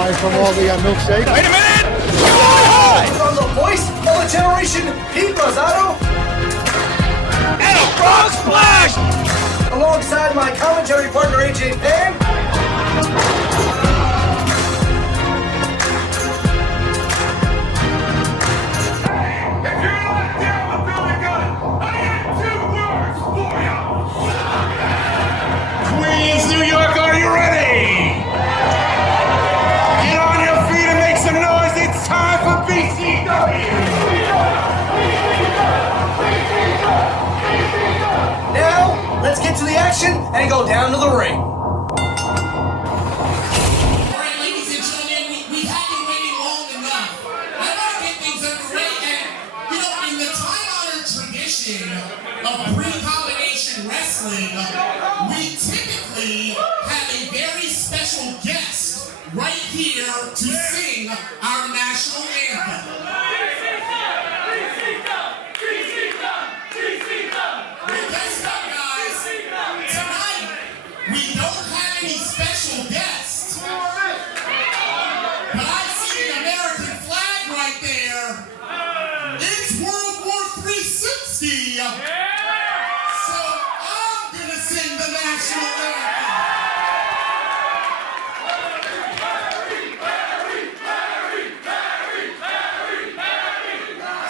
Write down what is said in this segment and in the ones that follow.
Aside from all the milkshake. Wait a minute! From the voice of a generation, Pete Rosado. And a frog splash! Alongside my commentary partner, AJ Pan. If you're not down with Billy Gunn, I got 2 words for you. Queens, New York, are you ready? Get on your feet and make some noise. It's time for BCW. Now, let's get to the action and go down to the ring. All right, ladies and gentlemen, we've had you waiting long enough. I want to get things underway, and, in the time-honored tradition of pre-combination wrestling, we typically have a very special guest right here to sing our national anthem. Guess what, guys? Tonight, we don't have any special guests. But I see the American flag right there. It's World War 360. So I'm gonna sing the national anthem.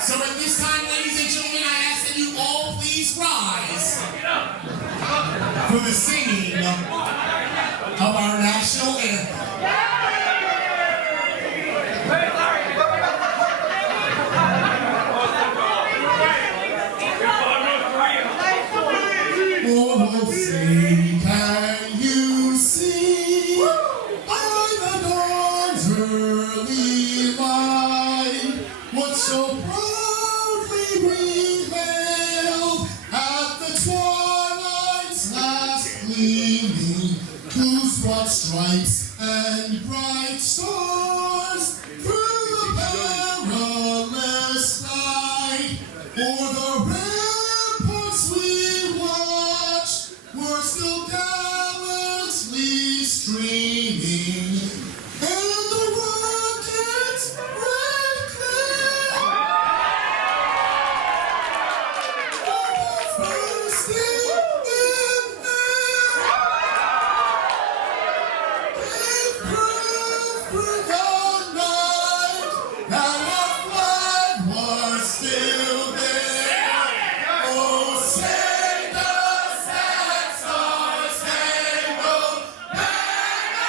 So at this time, ladies and gentlemen, I ask that you all please rise for the singing of our national anthem. Oh, sing, can you see by the dawn's early light what so proudly we hailed at the twilight's last gleaming, whose broad stripes and bright stars through the perilous night o'er the ramparts we watched were still gallantly streaming, and the rocket's red glare was bursting in air. Gave proof through the night that our flag was still there. Oh, sing the sad Star Spangled Banner.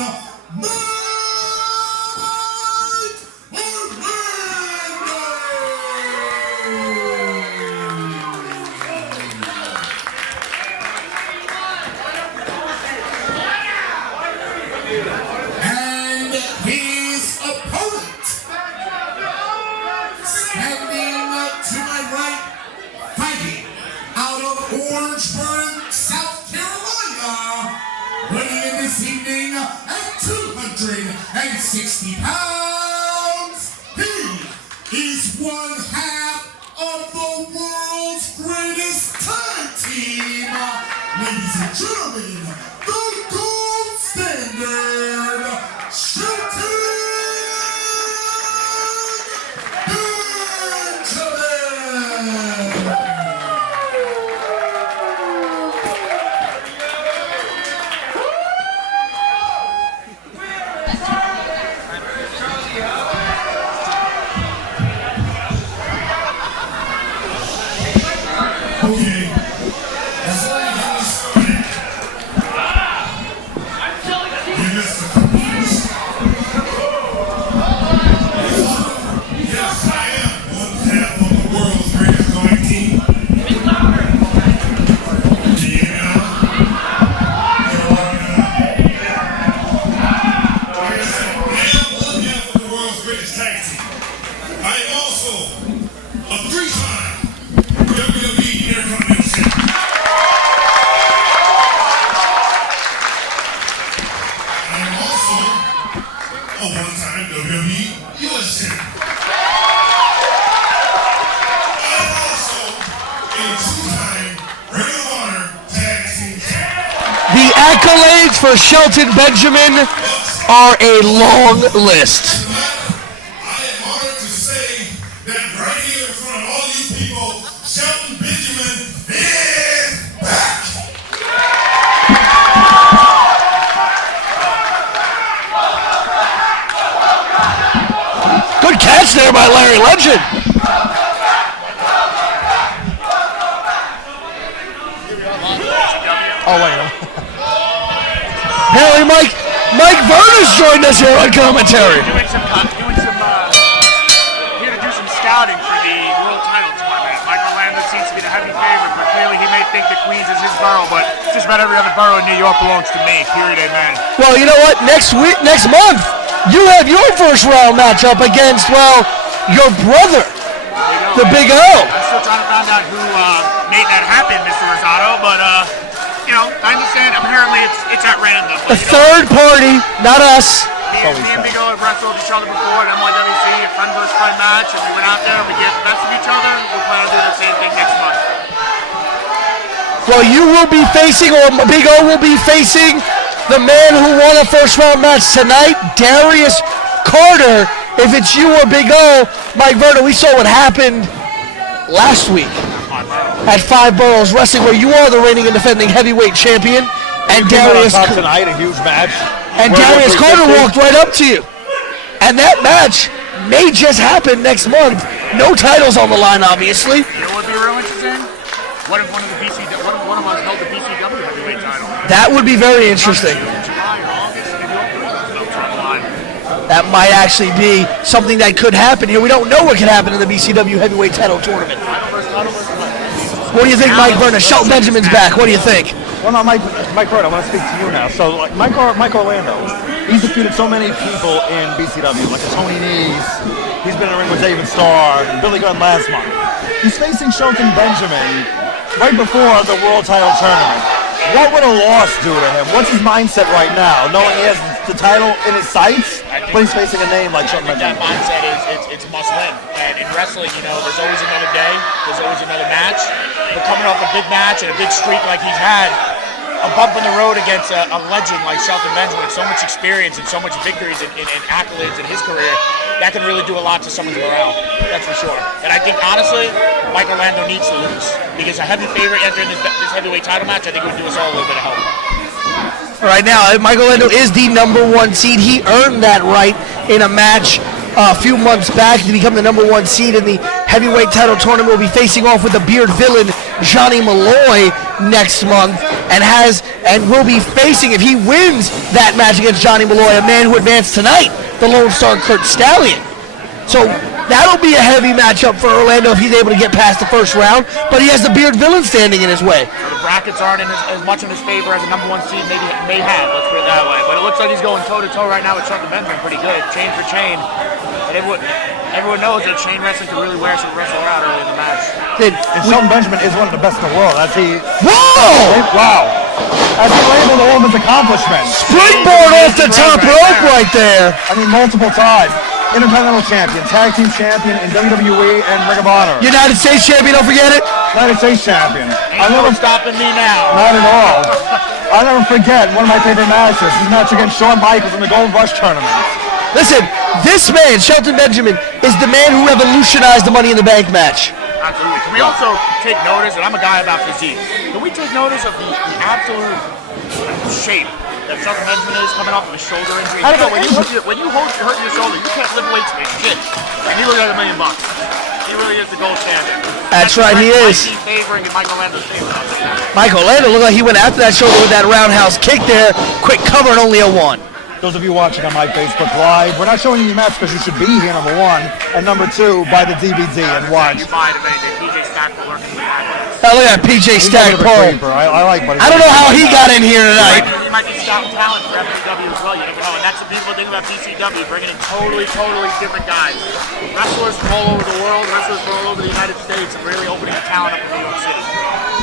Mike and his opponent, standing to my right, fighting out of Orangeburg, South Carolina, weighing in this evening at 260 pounds, he is one half of the world's greatest tag team. Ladies and gentlemen, the gold standard, Shelton Benjamin. Okay. Before we get started, give us a piece. Yes, I am one half of the world's greatest going team. Do you know? I am one half of the world's greatest tag team. I am also a three-time WWE Intercontinental Champion. I am also a one-time WWE US Champion. I am also a two-time Ring of Honor Tag Team Champion. The accolades for Shelton Benjamin are a long list. I am honored to say that right here in front of all you people, Shelton Benjamin is back. Good catch there by Larry Legend. Oh, wait. Apparently Mike Verner's joined us here on commentary. Here to do some scouting for the world title tournament. Michael Landon seems to be the heavy favorite, but clearly he may think that Queens is his borough, but just about every other borough in New York belongs to me. Period. Amen. Well, you know what? Next month, you have your first round matchup against, well, your brother, the Big O. I'm still trying to find out who made that happen, Mr. Rosado, but you know, I understand. Apparently, it's at random. A third party, not us. Me and Big O have wrestled each other before at NYWC, a friend versus friend match, and we went out there, we get the best of each other. We plan on doing the same thing next month. Well, you will be facing, or Big O will be facing, the man who won a first round match tonight, Darius Carter. If it's you or Big O, Mike Verner, we saw what happened last week at Five Boroughs Wrestling, where you are the reigning and defending heavyweight champion, and Darius tonight, a huge match. And Darius Carter walked right up to you. And that match may just happen next month. No titles on the line, obviously. You know what would be real interesting? What if one of us held the BCW heavyweight title? That would be very interesting. July, August, and belts on the line. That might actually be something that could happen here. We don't know what could happen in the BCW heavyweight title tournament. What do you think, Mike Verner? Shelton Benjamin's back. What do you think? Well, no, Mike Verner, I want to speak to you now. So, like, Mike Orlando, he's defeated so many people in BCW, like Tony Nese. He's been in the ring with David Starr, and Billy Gunn last month. He's facing Shelton Benjamin right before the World Title Tournament. What would a loss do to him? What's his mindset right now, knowing he has the title in his sights, but he's facing a name like Shelton Benjamin? That mindset is it's must win. And in wrestling, you know, there's always another day, there's always another match. But coming off a big match and a big streak like he's had, a bump in the road against a legend like Shelton Benjamin with so much experience and so much victories and accolades in his career, that can really do a lot to someone's morale. That's for sure. And I think, honestly, Mike Orlando needs to lose. Because a heavy favorite entering this heavyweight title match, I think it would do us all a little bit of help. Right now, Mike Orlando is the #1 seed. He earned that right in a match a few months back to become the #1 seed in the heavyweight title tournament. Will be facing off with the Beard villain, Johnny Malloy. next month and will be facing, if he wins that match against Johnny Malloy, a man who advanced tonight, the Lone Star Kurt Stallion. So that'll be a heavy matchup for Orlando if he's able to get past the first round, but he has the Beard Villain standing in his way. The brackets aren't as much in his favor as a number 1 seed may have, let's put it that way. But it looks like he's going toe-to-toe right now with Shelton Benjamin pretty good, chain for chain. And everyone knows that chain wrestling can really wear some wrestler out early in the match. And Shelton Benjamin is one of the best in the world. Wow! As he labeled all of his accomplishments. Springboard off the top rope right there. I mean, multiple times. Intercontinental champion, tag team champion in WWE and Ring of Honor. United States champion, don't forget it. United States champion. Ain't no stopping me now. Not at all. I'll never forget one of my favorite matches. His match against Shawn Michaels in the Gold Rush tournament. Listen, this man, Shelton Benjamin, is the man who revolutionized the Money in the Bank match. Absolutely. Can we also take notice, and I'm a guy about physique, can we take notice of the absolute shape that Shelton Benjamin is coming off of a shoulder injury? You know, when you hurt your shoulder, you can't lift weights for shit. And he looks like $1 million. He really is the gold standard. That's right, he is. Favoring and Michael Lando's favoring. Michael Lando looked like he went after that shoulder with that roundhouse kick there. Quick cover and only a 1. Those of you watching on my Facebook Live, we're not showing you the match because you should be here, number 1, and number 2, buy the DVD and watch. You buy it if anything. PJ Stackpole working with that. Oh, look at that PJ Stackpole. I like what I don't know how he got in here tonight. He might be scouting talent for FCW as well. You never know. And that's the beautiful thing about BCW, bringing in totally different guys. Wrestlers from all over the world, wrestlers from all over the United States, and really opening the talent up in New York City.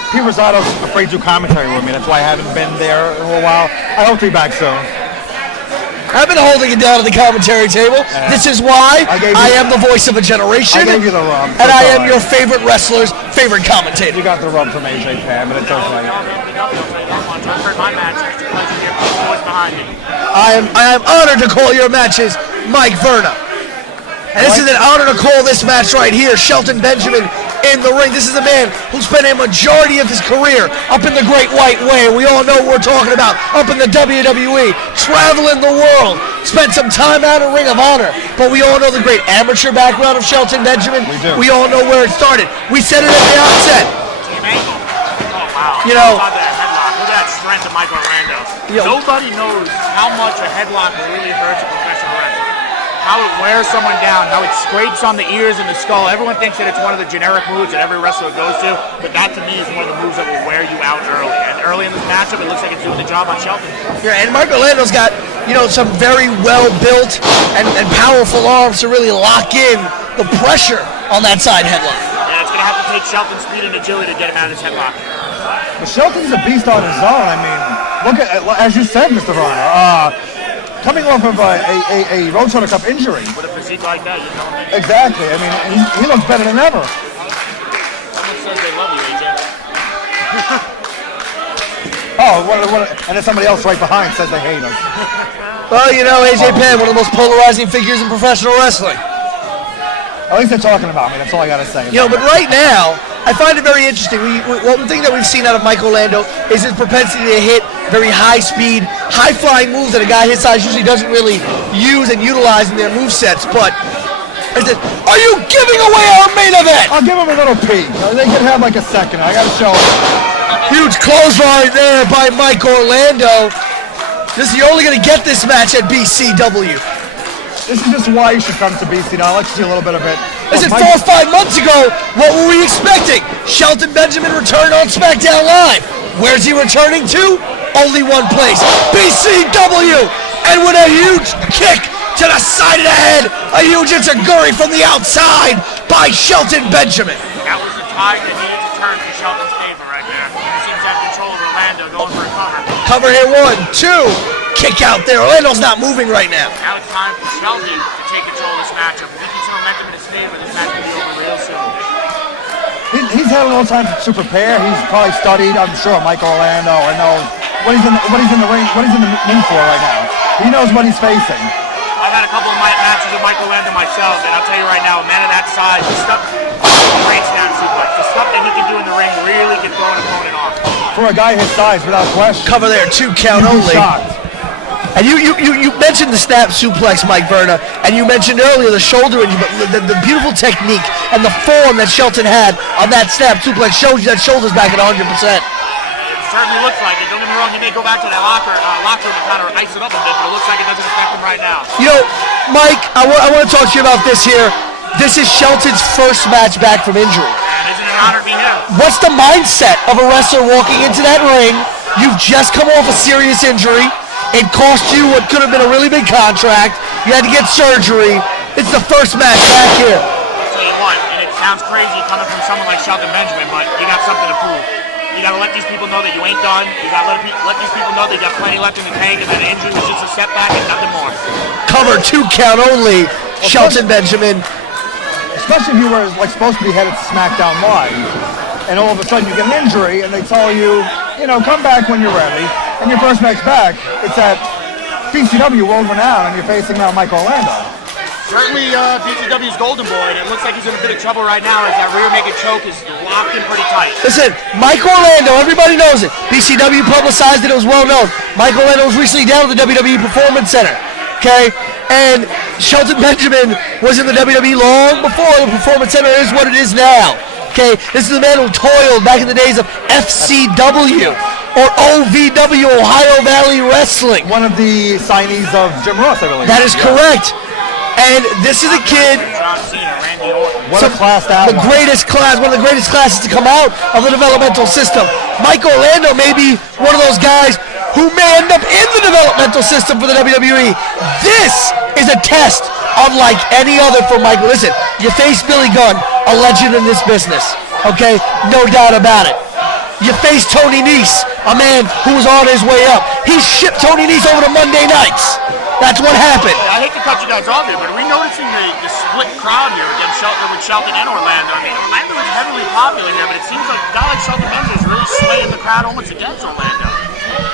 Pete Rosado's afraid to do commentary with me. That's why I haven't been there in a while. I hope to be back soon. I've been holding it down at the commentary table. This is why I am the voice of a generation. I gave you the rub. And I am your favorite wrestler's favorite commentator. You got the rub from AJ Pan, but it's okay. I am honored to call your matches Mike Verna. And this is an honor to call this match right here, Shelton Benjamin in the ring. This is a man who spent a majority of his career up in the Great White Way. We all know what we're talking about. Up in the WWE, traveling the world. Spent some time out in Ring of Honor. But we all know the great amateur background of Shelton Benjamin. We do. We all know where it started. We said it at the outset. Oh, wow. You know, look at that strength of Michael Orlando. Nobody knows how much a headlock really hurts a professional wrestler. How it wears someone down, how it scrapes on the ears and the skull. Everyone thinks that it's one of the generic moves that every wrestler goes to, but that to me is one of the moves that will wear you out early. And early in this matchup, it looks like it's doing the job on Shelton. Yeah, and Mark Orlando's got, some very well-built and powerful arms to really lock in the pressure on that side headlock. Yeah, it's going to have to take Shelton's speed and agility to get him out of his headlock. But Shelton's a beast on his own. I mean, look at, as you said, Mr. Varner, coming off of a Rotator Cuff injury. With a physique like that, you know. Exactly. I mean, he looks better than ever. Someone says they love you, AJ. And then somebody else right behind says they hate him. Well, AJ Penn, one of the most polarizing figures in professional wrestling. At least they're talking about me. That's all I got to say. But right now, I find it very interesting. One thing that we've seen out of Mike Orlando is his propensity to hit very high-speed, high-flying moves that a guy his size usually doesn't really use and utilize in their movesets. But are you giving away our main event? I'll give him a little peek. They can have like a second. I got to show him. Huge clothesline there by Mike Orlando. You're only going to get this match at BCW. This is just why you should come to BC. Now, let's see a little bit of it. Listen, 4 or 5 months ago, what were we expecting? Shelton Benjamin returned on SmackDown Live. Where's he returning to? Only one place, BCW. And with a huge kick to the side of the head, a huge enziguri from the outside by Shelton Benjamin. That was the tide that needed to turn for Shelton's favor right there. He seems to have control of Orlando going for a cover. Cover here, 1, 2. Kick out there. Orlando's not moving right now. Now it's time for Shelton to take control of this matchup. If he keeps some momentum in his favor, this match will be over real soon. He's had a little time to prepare. He's probably studied, I'm sure, Mike Orlando, and knows what he's in the ring, what he's in the ring for right now. He knows what he's facing. I've had a couple of matches with Mike Orlando myself, and I'll tell you right now, a man of that size, the stuff, great snap suplex. The stuff that he can do in the ring really can throw an opponent off. For a guy his size, without question. Cover there, 2 count only. Shocked. And you mentioned the snap suplex, Mike Verna, and you mentioned earlier the shoulder injury, but the beautiful technique and the form that Shelton had on that snap suplex shows you that shoulder's back at 100%. certainly looks like it. Don't get me wrong, he may go back to that locker room and kind of ice it up a bit, but it looks like it doesn't affect him right now. You know, Mike, I want to talk to you about this here. This is Shelton's first match back from injury. And isn't it an honor to be him? What's the mindset of a wrestler walking into that ring? You've just come off a serious injury. It cost you what could have been a really big contract. You had to get surgery. It's the first match back here. I'll tell you what, and it sounds crazy coming from someone like Shelton Benjamin, but you got something to prove. You got to let these people know that you ain't done. You got to let these people know that you got plenty left in the tank, and that injury was just a setback and nothing more. Cover 2 count only, Shelton Benjamin. Especially if you were like supposed to be headed to SmackDown Live, and all of a sudden you get an injury, and they tell you, come back when you're ready. And your first match back, it's at BCW World Renown, and you're facing now Mike Orlando. Certainly BCW's golden boy, and it looks like he's in a bit of trouble right now as that rear naked choke is locked in pretty tight. Listen, Mike Orlando, everybody knows it. BCW publicized it, it was well known. Mike Orlando was recently down at the WWE Performance Center, okay? And Shelton Benjamin was in the WWE long before the Performance Center is what it is now, okay? This is the man who toiled back in the days of FCW or OVW, Ohio Valley Wrestling. One of the signees of Jim Ross, I believe. That is correct. And this is a kid, what a class that one of the greatest classes to come out of the developmental system. Mike Orlando may be one of those guys who may end up in the developmental system for the WWE. This is a test unlike any other for Michael. Listen, you face Billy Gunn, a legend in this business, okay? No doubt about it. You face Tony Nese, a man who was on his way up. He shipped Tony Nese over to Monday nights. That's what happened. I hate to cut you guys off here, but are we noticing the split crowd here against Shelton and Orlando? I mean, Orlando is heavily popular here, but it seems like a guy like Shelton Benjamin is really swaying the crowd almost against Orlando.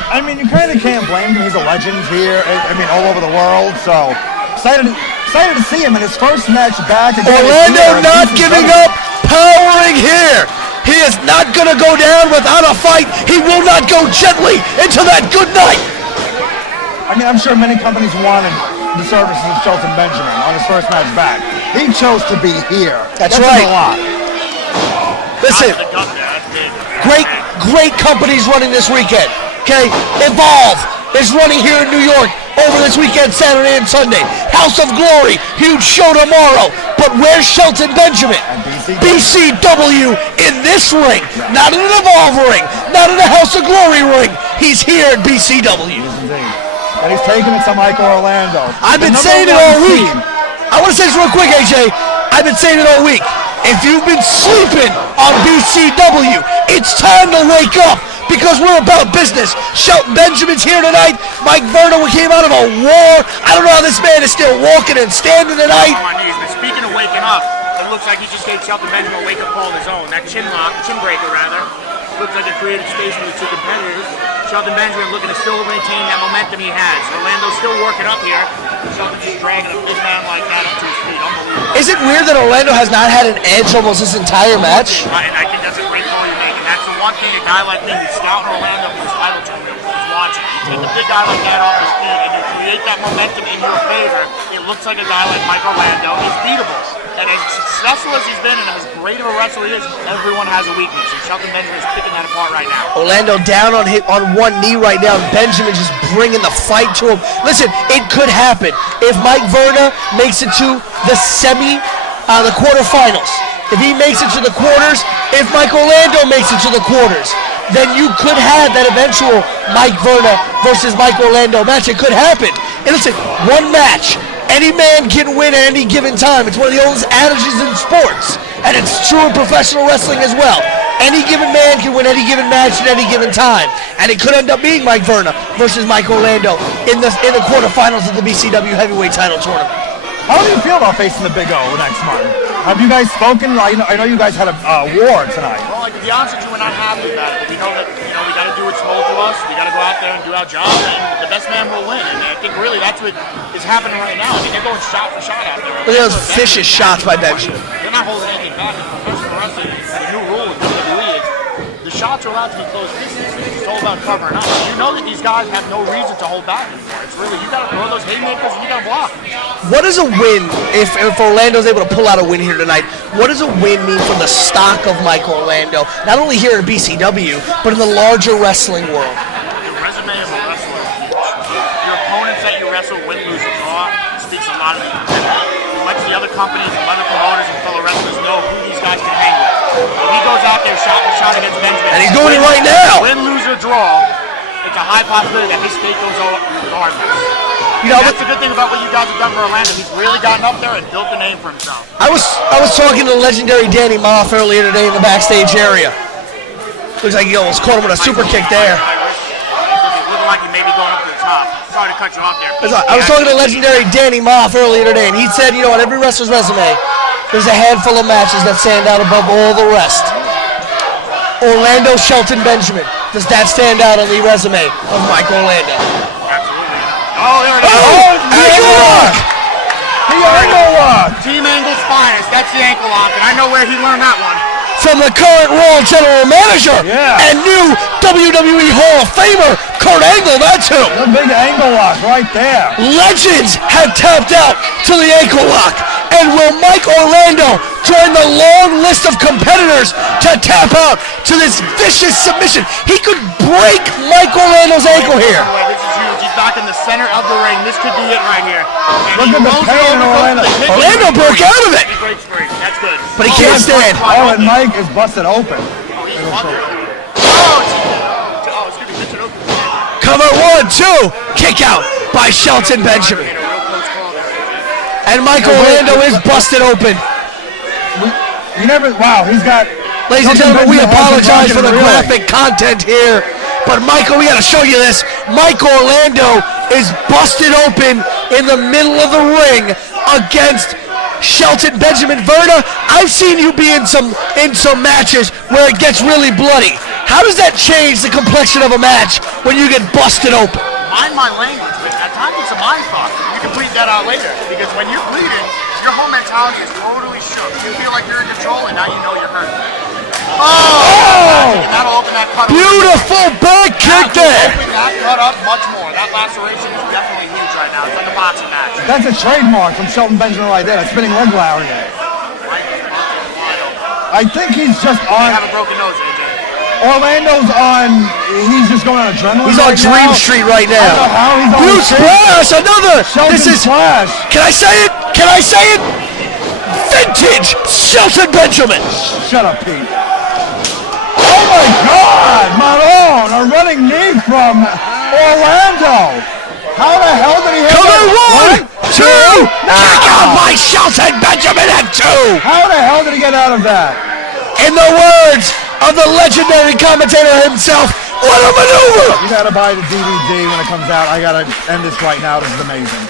I mean, you kind of can't blame him. He's a legend here. I mean, all over the world. So excited to see him in his first match back. Orlando not giving up, powering here. He is not going to go down without a fight. He will not go gently into that good night. I mean, I'm sure many companies wanted the services of Shelton Benjamin on his first match back. He chose to be here. That's right. A lot. Listen, great companies running this weekend. Okay, Evolve is running here in New York over this weekend, Saturday and Sunday. House of Glory, huge show tomorrow. But where's Shelton Benjamin? BCW in this ring, not in an Evolve ring, not in a House of Glory ring. He's here at BCW. And he's taking it to Mike Orlando. I've been saying it all week. I want to say this real quick, AJ. I've been saying it all week. If you've been sleeping on BCW, it's time to wake up because we're about business. Shelton Benjamin's here tonight. Mike Verna came out of a war. I don't know how this man is still walking and standing tonight. On my knees, but speaking of waking up, it looks like he just gave Shelton Benjamin a wake-up call of his own. That chin breaker rather. Looks like it created space for the two competitors. Shelton Benjamin looking to still maintain that momentum he has. Orlando's still working up here. Shelton just dragging a big man like that up to his feet. Unbelievable. Is it weird that Orlando has not had an edge almost this entire match? I think that's a great call you make, and that's the one thing a guy like me who's scouting Orlando for his title tournament is watching. You take a big guy like that off his feet and you create that momentum in your favor, it looks like a guy like Mike Orlando is beatable. And as successful as he's been and as great of a wrestler he is, everyone has a weakness, and Shelton Benjamin is picking that apart right now. Orlando down on one knee right now, and Benjamin just bringing the fight to him. Listen, it could happen. If Mike Verna makes it to the the quarterfinals, if he makes it to the quarters, if Mike Orlando makes it to the quarters, then you could have that eventual Mike Verna versus Mike Orlando match. It could happen. And listen, one match. Any man can win at any given time. It's one of the oldest adages in sports, and it's true in professional wrestling as well. Any given man can win any given match at any given time, and it could end up being Mike Verna versus Mike Orlando in the quarterfinals of the BCW Heavyweight Title Tournament. How do you feel about facing the Big O next month? Have you guys spoken? I know you guys had a war tonight. Well, to be honest with you, we're not happy about it. But we know that we got to do what's told to us. We got to go out there and do our job, and the best man will win. And I think really that's what is happening right now. I mean, they're going shot for shot out there. Look at those vicious shots by Benjamin. They're not holding anything back in professional wrestling. The new rule with WWE is the shots are allowed to be close distance. It's all about covering up. You know that these guys have no reason to hold back anymore. It's really, you got to throw those haymakers and you got to block. What does a win, if Orlando's able to pull out a win here tonight, what does a win mean for the stock of Mike Orlando, not only here at BCW, but in the larger wrestling world? The resume of a wrestler, your opponents that you wrestle, win, lose, or draw, speaks a lot of you. It lets the other companies and other promoters and fellow wrestlers know who these guys can hang with. If he goes out there shot for shot against Benjamin, and he's doing it right now. Win, lose, or draw, it's a high possibility that his fate goes over regardless. You know, that's the good thing about what you guys have done for Orlando. He's really gotten up there and built a name for himself. I was talking to the legendary Danny Moff earlier today in the backstage area. Looks like he almost caught him with a super kick there. Looking like he may be going up to the top. Sorry to cut you off there. I was talking to legendary Danny Moff earlier today, and he said, you know, on every wrestler's resume, there's a handful of matches that stand out above all the rest. Orlando Shelton Benjamin. Does that stand out on the resume of Mike Orlando? Absolutely. Oh, there it is. Ankle lock! The ankle lock! Team Angle's finest. That's the ankle lock, and I know where he learned that one. From the current Raw General Manager and new WWE Hall of Famer, Kurt Angle, that too. The big ankle lock right there. Legends have tapped out to the ankle lock. And will Mike Orlando join the long list of competitors to tap out to this vicious submission? He could break Mike Orlando's ankle here. This is huge. He's back in the center of the ring. This could be it right here. And look at the pain in Orlando. Orlando broke out of it. He breaks free. That's good. But he can't stand. Oh, and Mike is busted open. Oh, he's busted open. Oh, excuse me. Busted open. Cover 1, 2. Kick out by Shelton Benjamin. And Mike Orlando is busted open. Wow, he's got... Ladies and gentlemen, we apologize for the graphic content here. But Michael, we got to show you this. Mike Orlando is busted open in the middle of the ring against Shelton Benjamin. Verna, I've seen you be in some matches where it gets really bloody. How does that change the complexion of a match when you get busted open? Mind my language, but at times it's a mind fuck. You can bleed that out later, because when you're bleeding, your whole mentality is totally shook. You feel like you're in control, and now you know you're hurt. Oh! And that'll open that cut. Beautiful back kick there. Open that cut up much more. That laceration is definitely huge right now. It's like a boxing match. That's a trademark from Shelton Benjamin right there. That spinning leg ladder. I think he's just on... I have a broken nose, AJ. Orlando's on, he's just going on adrenaline. He's on Dream Street right now. I don't know how he's on Huge splash, another. Shelton This is, splash. can I say it? Can I say it? Vintage Shelton Benjamin. Shut up, Pete. Oh my God, Maron, a running knee from Orlando. How the hell did he hit Coming 1, 2. Kick out Now. by Shelton Benjamin at 2. How the hell did he get out of that? In the words of the legendary commentator himself, what a maneuver! You gotta buy the DVD when it comes out. I gotta end this right now. This is amazing.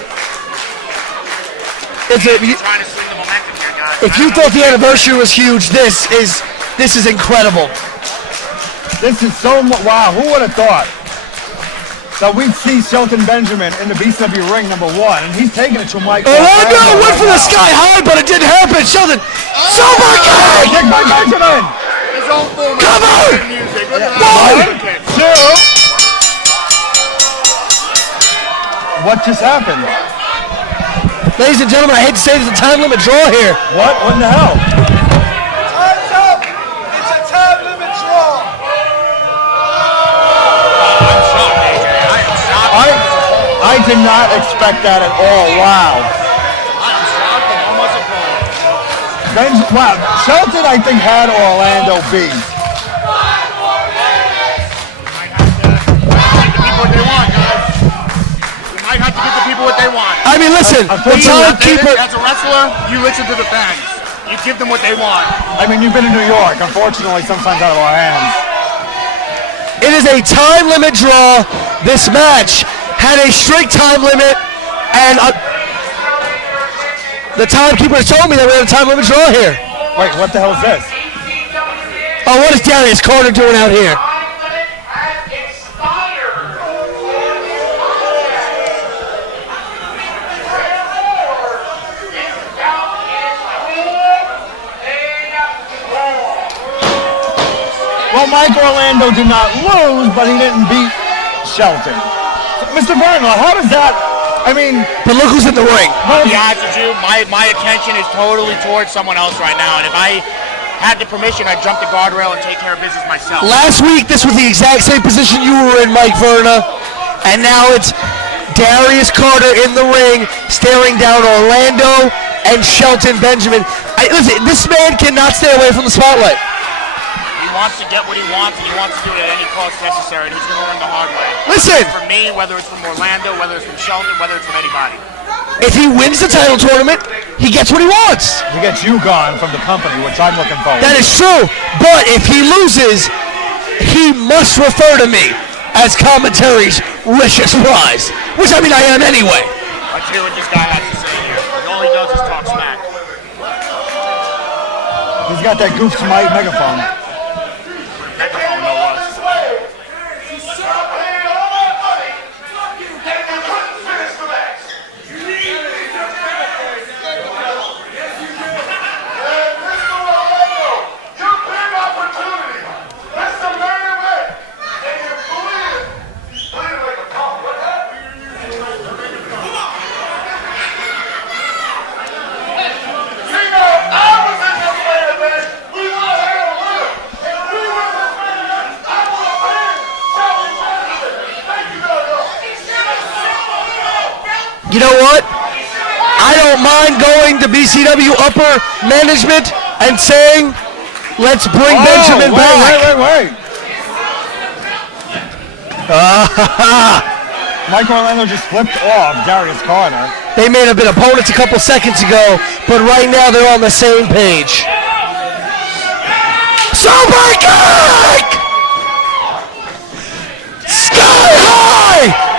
Trying to swing the momentum here, guys. If you thought the anniversary was huge, this is incredible. This is so wow. Who would have thought that we'd see Shelton Benjamin in the BCW ring #1, and he's taking it to Mike. Orlando went for the sky high, but it didn't happen. Sheldon, super kick! Kick by Benjamin. His own form Cover! of music. Look at 1, 2. What just happened? Ladies and gentlemen, I hate to say there's a time limit draw here. What? What in the hell? Time's up! It's a time limit draw! I'm shocked, AJ. I am shocked. I did not expect that at all. Wow. I'm shocked and almost appalled. Wow. Shelton, I think, had Orlando beat. Might have to give the people what they want. I mean, listen, the timekeeper. As a wrestler, you listen to the fans. You give them what they want. I mean, you've been in New York. Unfortunately, sometimes out of our hands. It is a time limit draw. This match had a strict time limit, and the timekeeper told me that we had a time limit draw here. Wait, what the hell is this? Oh, what is Darius Carter doing out here? Well, Mike Orlando did not lose, but he didn't beat Shelton. Mr. Bernal, how does that, I mean... But look who's in the ring. To be honest with you, my attention is totally towards someone else right now, and if I had the permission, I'd jump the guardrail and take care of business myself. Last week, this was the exact same position you were in, Mike Verna, and now it's Darius Carter in the ring, staring down Orlando and Shelton Benjamin. Listen, this man cannot stay away from the spotlight. He wants to get what he wants, and he wants to do it at any cost necessary, and he's going to learn the hard way. Listen! For me, whether it's from Orlando, whether it's from Shelton, whether it's from anybody. If he wins the title tournament, he gets what he wants. He gets you gone from the company, which I'm looking forward to. That is true, but if he loses, he must refer to me as commentary's richest prize, which I mean I am anyway. Let's hear what this guy has to say here. All he does is talk smack. He's got that goof to my megaphone. Megaphone, no less. You know what? I don't mind going to BCW upper management and saying, let's bring Benjamin back. Wait. Mike Orlando just flipped off Darius Carter. They may have been opponents a couple seconds ago, but right now they're on the same page. Super kick! Sky high!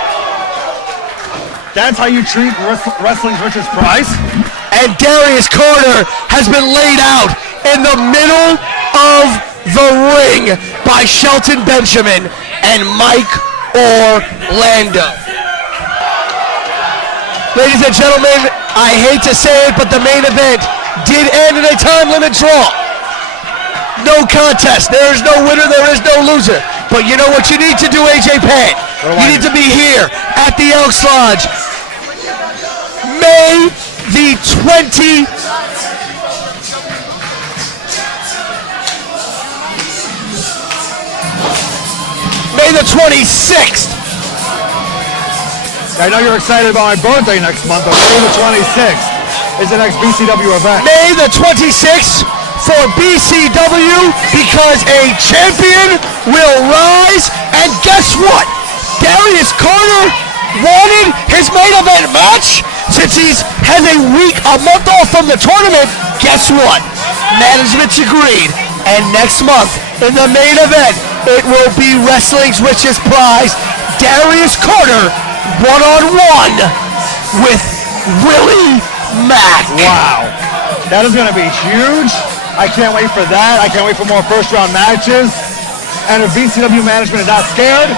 That's how you treat wrestling's richest prize? And Darius Carter has been laid out in the middle of the ring by Shelton Benjamin and Mike Orlando. Ladies and gentlemen, I hate to say it, but the main event did end in a time limit draw. No contest. There is no winner. There is no loser. But you know what you need to do, AJ Penn? You need to be here at the Elks Lodge, May the 26th. I know you're excited about my birthday next month, but May the 26th is the next BCW event. May the 26th for BCW, because a champion will rise. And guess what? Darius Carter wanted his main event match. Since he's has a month off from the tournament, guess what? Management's agreed. And next month, in the main event, it will be wrestling's richest prize, Darius Carter, one-on-one with Willie Mack. Wow. That is going to be huge. I can't wait for that. I can't wait for more first-round matches. And if BCW management is not scared,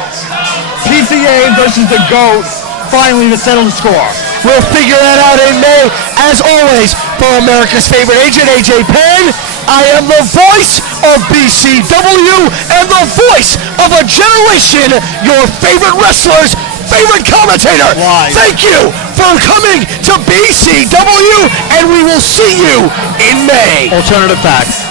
PCA versus the GOAT finally to settle the score. We'll figure that out in May. As always, for America's favorite agent, AJ Penn, I am the voice of BCW and the voice of a generation, your favorite wrestler's favorite commentator. Live. Thank you for coming to BCW, and we will see you in May. Alternative facts.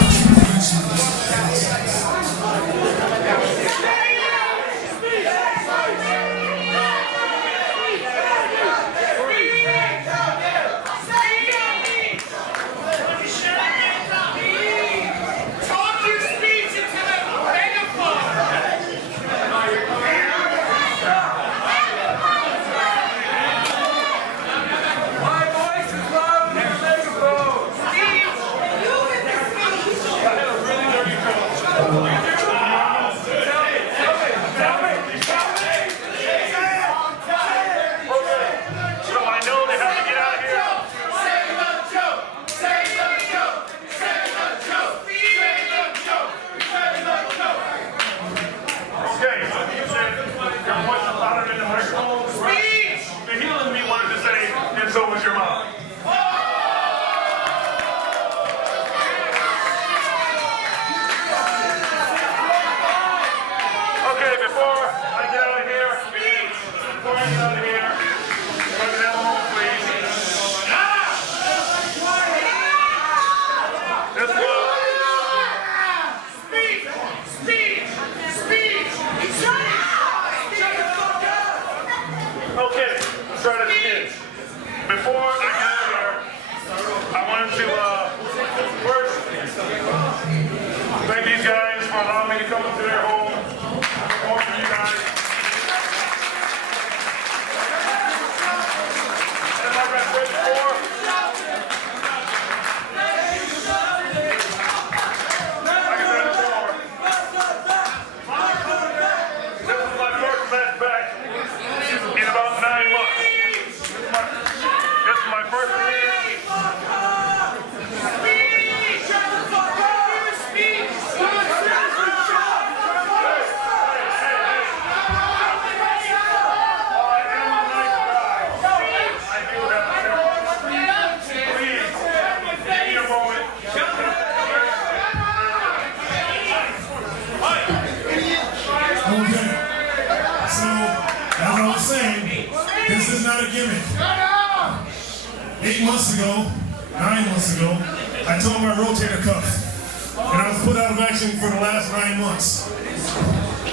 9 months ago, I tore my rotator cuff. And I was put out of action for the last 9 months.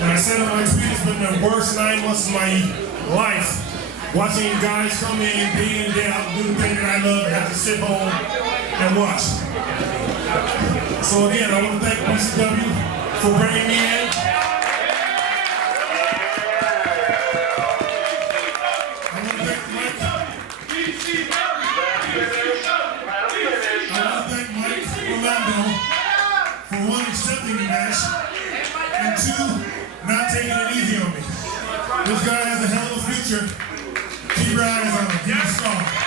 And I said on my tweet, it's been the worst 9 months of my life. Watching guys come in, day in, day out, do the thing that I love, and have to sit home and watch. So again, I want to thank BCW for bringing me in. I want to thank Mike. Orlando for one, accepting the match, and two, not taking it easy on me. This guy has a hell of a future. Keep your eyes on him. He's strong.